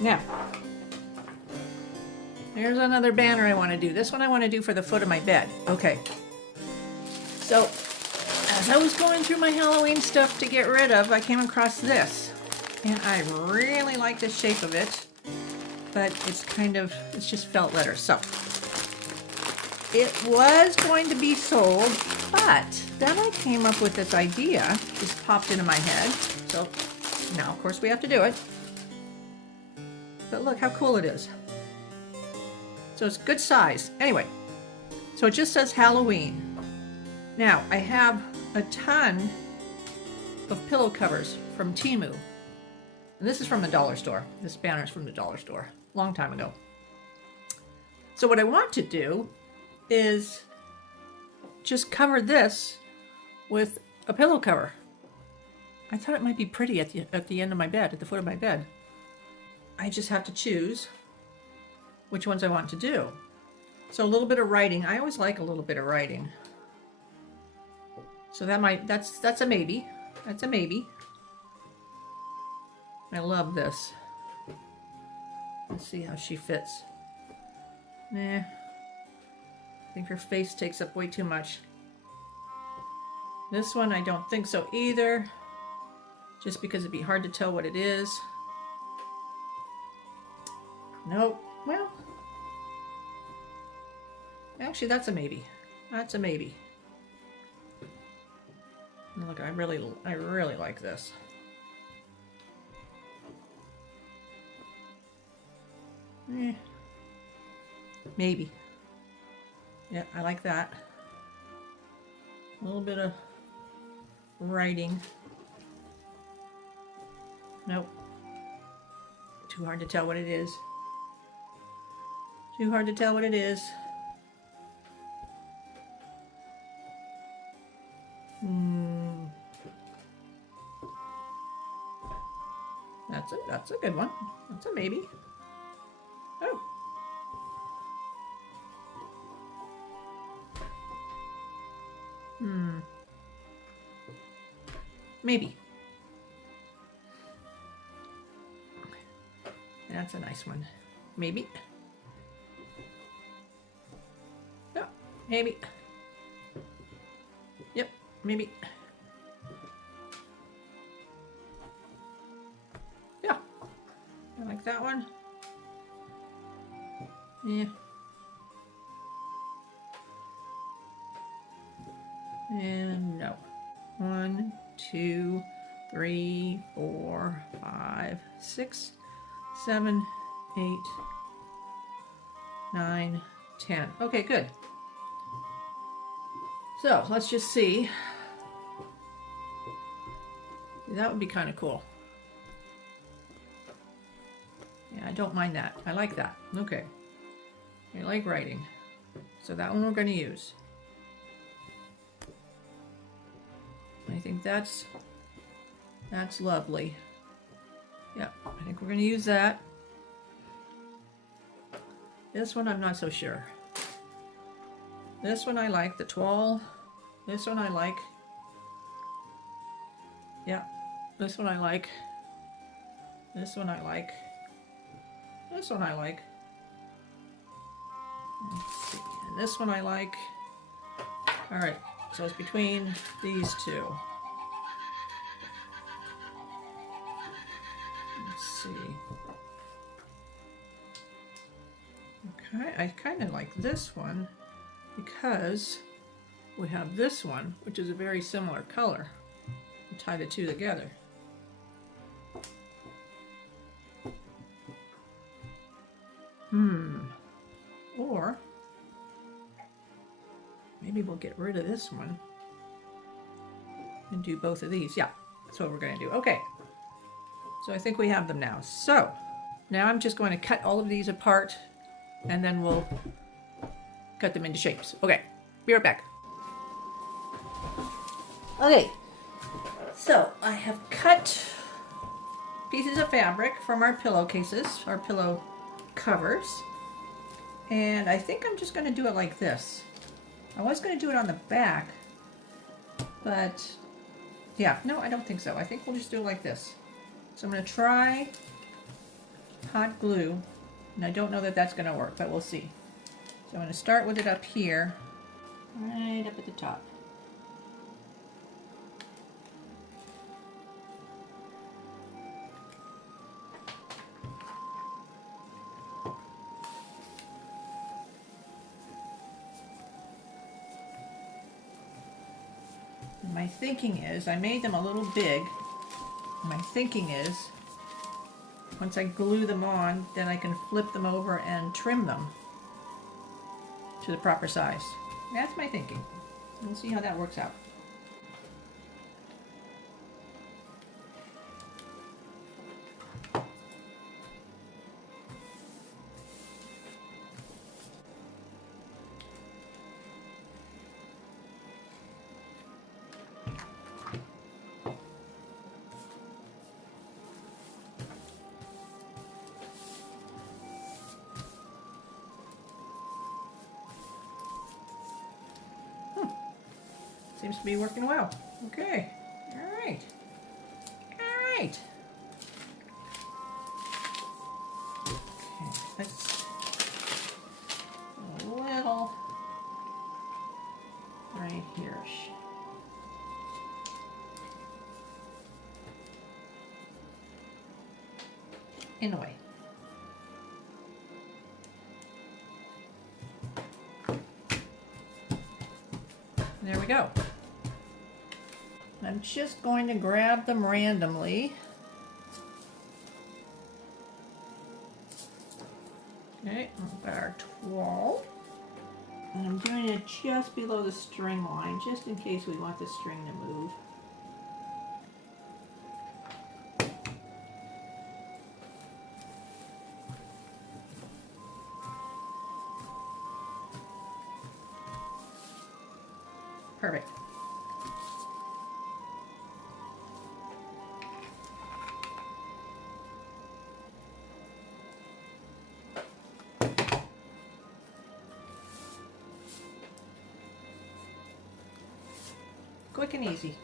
Now, here's another banner I want to do. This one I want to do for the foot of my bed. Okay. So, as I was going through my Halloween stuff to get rid of, I came across this. And I really like the shape of it. But it's just felt leather. So, it was going to be sold, but then I came up with this idea. Just popped into my head. So, now of course we have to do it. But look how cool it is. So it's good size. Anyway, so it just says Halloween. Now, I have a ton of pillow covers from Temu. And this is from the dollar store. This banner is from the dollar store. Long time ago. So what I want to do is just cover this with a pillow cover. I thought it might be pretty at the end of my bed, at the foot of my bed. I just have to choose which ones I want to do. So a little bit of writing. I always like a little bit of writing. So that's a maybe. That's a maybe. I love this. Let's see how she fits. Nah. I think her face takes up way too much. This one I don't think so either. Just because it'd be hard to tell what it is. Nope. Well, actually that's a maybe. That's a maybe. Look, I really like this. Maybe. Yeah, I like that. A little bit of writing. Nope. Too hard to tell what it is. Too hard to tell what it is. That's a good one. That's a maybe. Oh. Maybe. That's a nice one. Maybe. Yeah, maybe. Yep, maybe. Yeah, I like that one. Yeah. And no. 1, 2, 3, 4, 5, 6, 7, 8, 9, 10. Okay, good. So let's just see. That would be kind of cool. Yeah, I don't mind that. I like that. Okay. I like writing. So that one we're going to use. I think that's lovely. Yeah, I think we're going to use that. This one I'm not so sure. This one I like, the toile. This one I like. Yeah, this one I like. This one I like. This one I like. Let's see. And this one I like. All right, so it's between these two. Let's see. Okay, I kind of like this one because we have this one, which is a very similar color. We'll tie the two together. Or maybe we'll get rid of this one and do both of these. Yeah, that's what we're going to do. Okay, so I think we have them now. So now I'm just going to cut all of these apart and then we'll cut them into shapes. Okay, be right back. Okay, so I have cut pieces of fabric from our pillowcases, our pillow covers, and I think I'm just going to do it like this. I was going to do it on the back, but yeah, no, I don't think so. I think we'll just do it like this. So I'm going to try hot glue, and I don't know that that's going to work, but we'll see. So I'm going to start with it up here, right up at the top. And my thinking is, I made them a little big. My thinking is, once I glue them on, then I can flip them over and trim them to the proper size. That's my thinking. We'll see how that works out. Seems to be working well. Okay. All right. All right. Okay. Let's a little right here-ish. In the way. There we go. I'm just going to grab them randomly. Okay, we've got our 12. And I'm doing it just below the string line, just in case we want the string to move. Perfect. Quick and easy.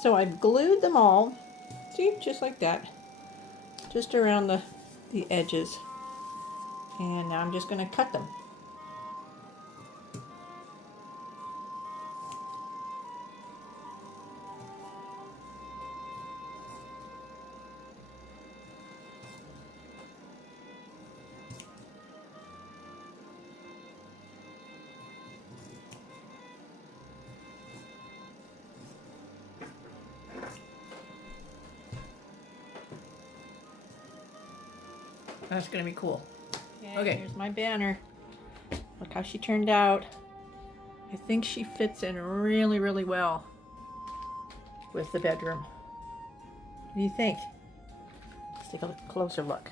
So I've glued them all, see, just like that, just around the edges. And now I'm just going to cut them. That's going to be cool. Okay, here's my banner. Look how she turned out. I think she fits in really, really well with the bedroom. What do you think? Let's take a closer look.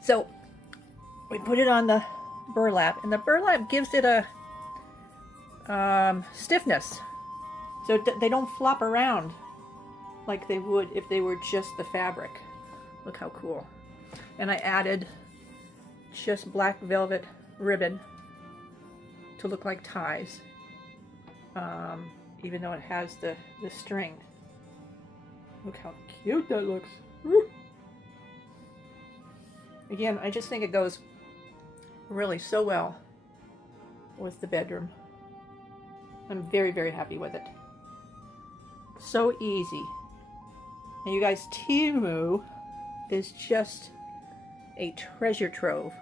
So, we put it on the burlap, and the burlap gives it a stiffness. So they don't flop around like they would if they were just the fabric. Look how cool. And I added just black velvet ribbon to look like ties, even though it has the string. Look how cute that looks. Woo. Again, I just think it goes really so well with the bedroom. I'm very, very happy with it. So easy. And you guys, Temu is just a treasure trove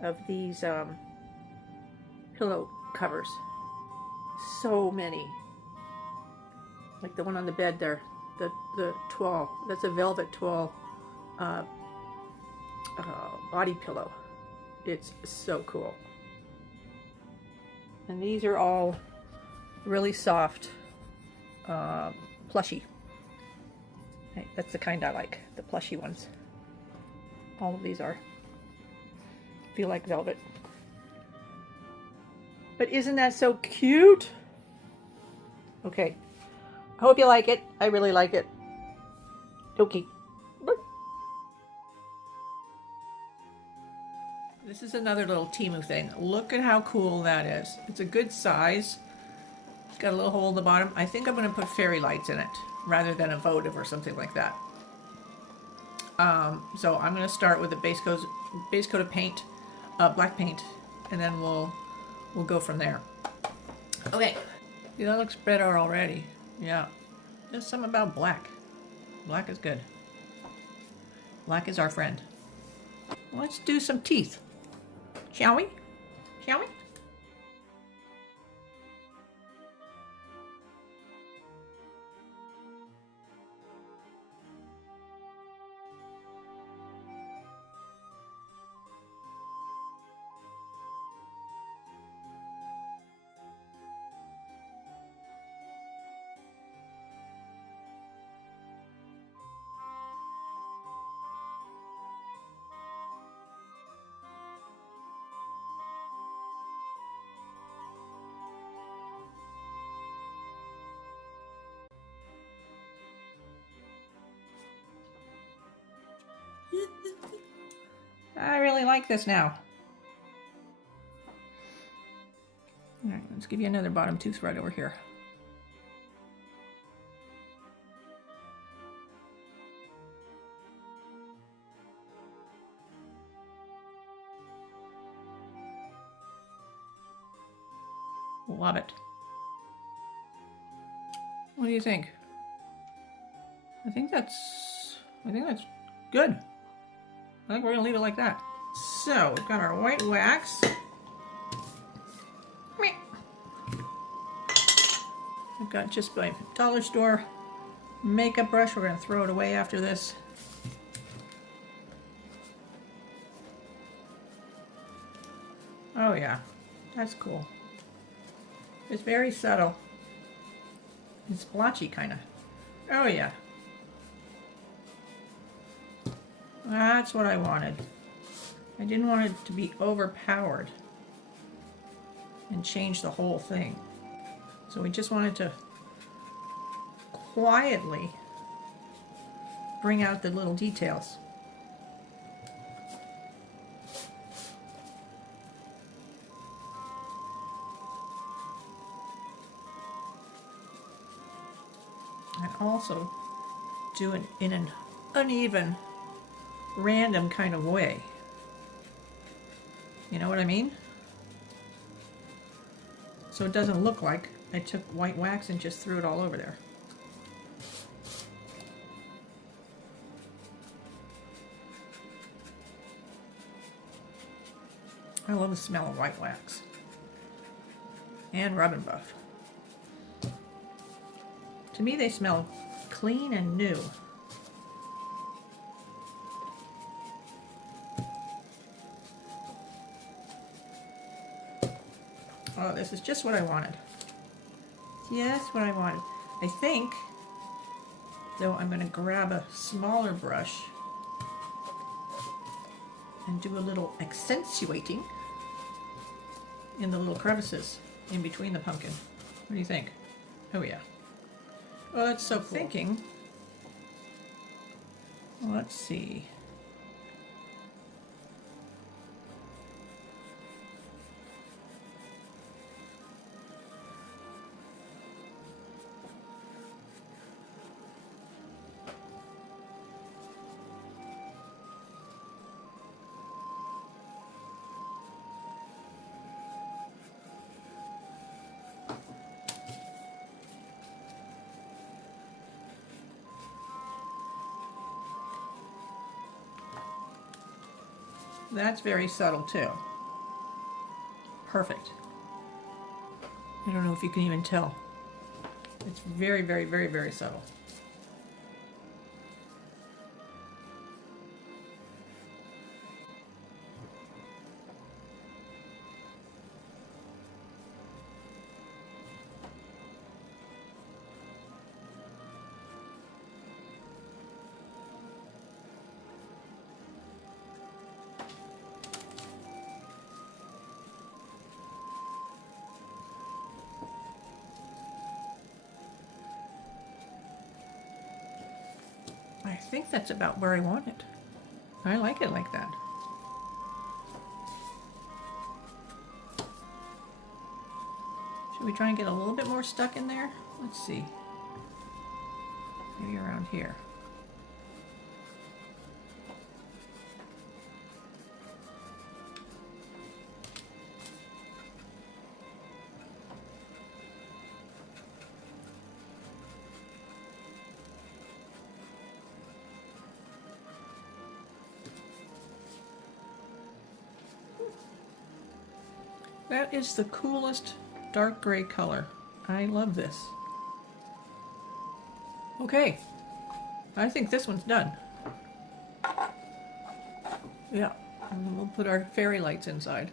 of these pillow covers. So many. Like the one on the bed there, the toile. That's a velvet toile body pillow. It's so cool. And these are all really soft, plushy. That's the kind I like, the plushy ones. All of these feel like velvet. But isn't that so cute? Okay. I hope you like it. I really like it. Okay. This is another little Temu thing. Look at how cool that is. It's a good size. It's got a little hole in the bottom. I think I'm going to put fairy lights in it rather than a votive or something like that. So I'm going to start with a base coat of paint, black paint, and then we'll go from there. Okay. Yeah, that looks better already. Yeah. There's something about black. Black is good. Black is our friend. Let's do some teeth. Shall we? Shall we? I really like this now. All right, let's give you another bottom tooth right over here. Love it. What do you think? I think that's good. I think we're gonna leave it like that. So we've got our white wax. I've got just my dollar store makeup brush. We're gonna throw it away after this. Oh yeah, that's cool. It's very subtle. It's splotchy kind of. Oh yeah. That's what I wanted. I didn't want it to be overpowered and change the whole thing. So we just wanted to quietly bring out the little details. And also do it in an uneven, random kind of way. You know what I mean? So it doesn't look like I took white wax and just threw it all over there. I love the smell of white wax. And Rub and Buff. To me, they smell clean and new. Oh, this is just what I wanted. Just what I wanted. I think, though, I'm going to grab a smaller brush and do a little accentuating in the little crevices in between the pumpkin. What do you think? Oh yeah. Well, that's so cool. Thinking. Let's see. That's very subtle too. Perfect. I don't know if you can even tell. It's very, very, very, very subtle. I think that's about where I want it. I like it like that. Should we try and get a little bit more stuck in there? Let's see. Maybe around here. That is the coolest dark gray color. I love this. Okay, I think this one's done. Yeah, and we'll put our fairy lights inside.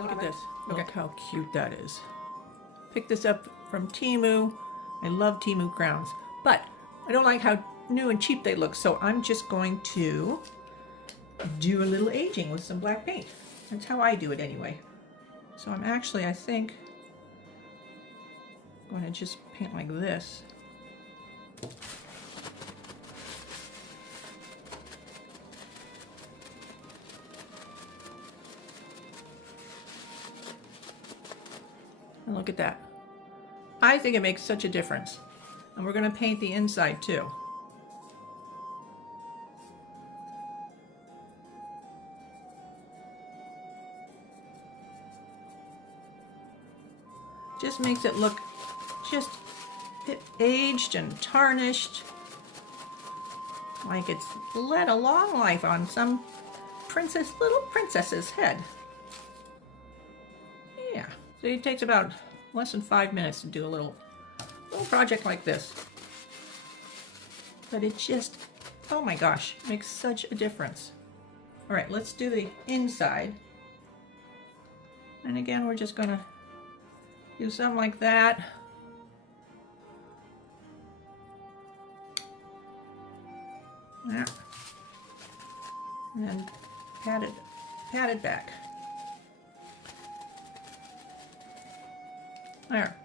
Look at this. Okay. Look how cute that is. Picked this up from Temu. I love Temu crowns, but I don't like how new and cheap they look, so I'm just going to do a little aging with some black paint. That's how I do it anyway. So I'm actually, I think, going to just paint like this. And look at that. I think it makes such a difference. And we're going to paint the inside too. Just makes it look just a bit aged and tarnished, like it's led a long life on some little princess's head. Yeah, so it takes about less than 5 minutes to do a little project like this. But it just, oh my gosh, makes such a difference. All right, let's do the inside. And again, we're just gonna do something like that. Yeah. And then pat it back. There.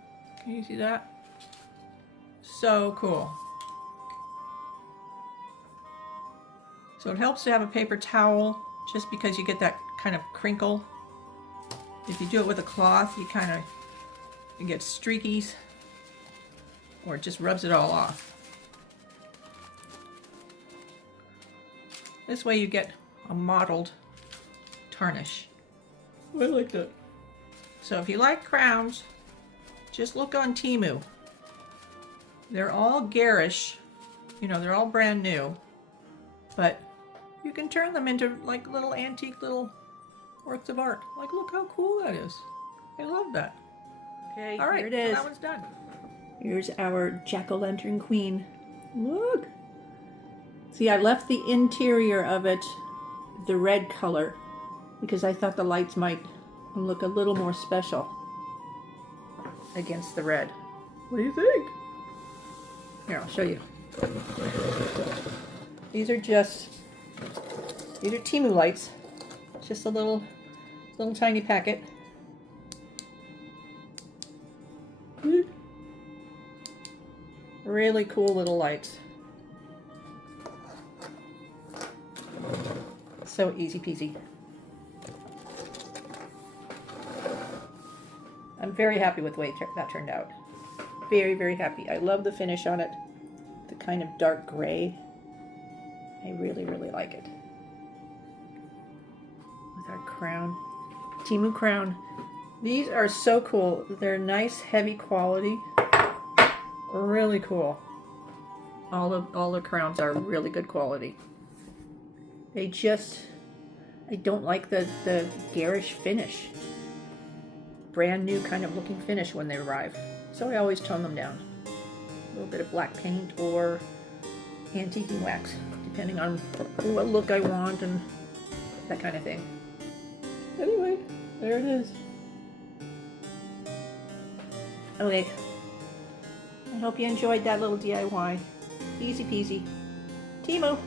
Can you see that? So cool. So it helps to have a paper towel just because you get that kind of crinkle. If you do it with a cloth, you get streakies, or it just rubs it all off. This way you get a mottled tarnish. I like that. So if you like crowns, just look on Temu. They're all garish, you know, they're all brand new, but you can turn them into like little antique little works of art. Like, look how cool that is. I love that. Okay, all right, here it is. So that one's done. Here's our Jack-O'-Lantern queen. Look. See, I left the interior of it the red color because I thought the lights might look a little more special against the red. What do you think? Here, I'll show you. These are Temu lights. Just a little tiny packet. Really cool little lights. So easy peasy. I'm very happy with the way that turned out. Very, very happy. I love the finish on it. The kind of dark gray. I really, really like it. With our crown. Temu crown. These are so cool. They're nice, heavy quality. Really cool. All the crowns are really good quality. I don't like the garish finish. Brand new kind of looking finish when they arrive. So I always tone them down. A little bit of black paint or antiquing wax, depending on what look I want and that kind of thing. Anyway, there it is. Okay. I hope you enjoyed that little DIY. Easy peasy. Temu!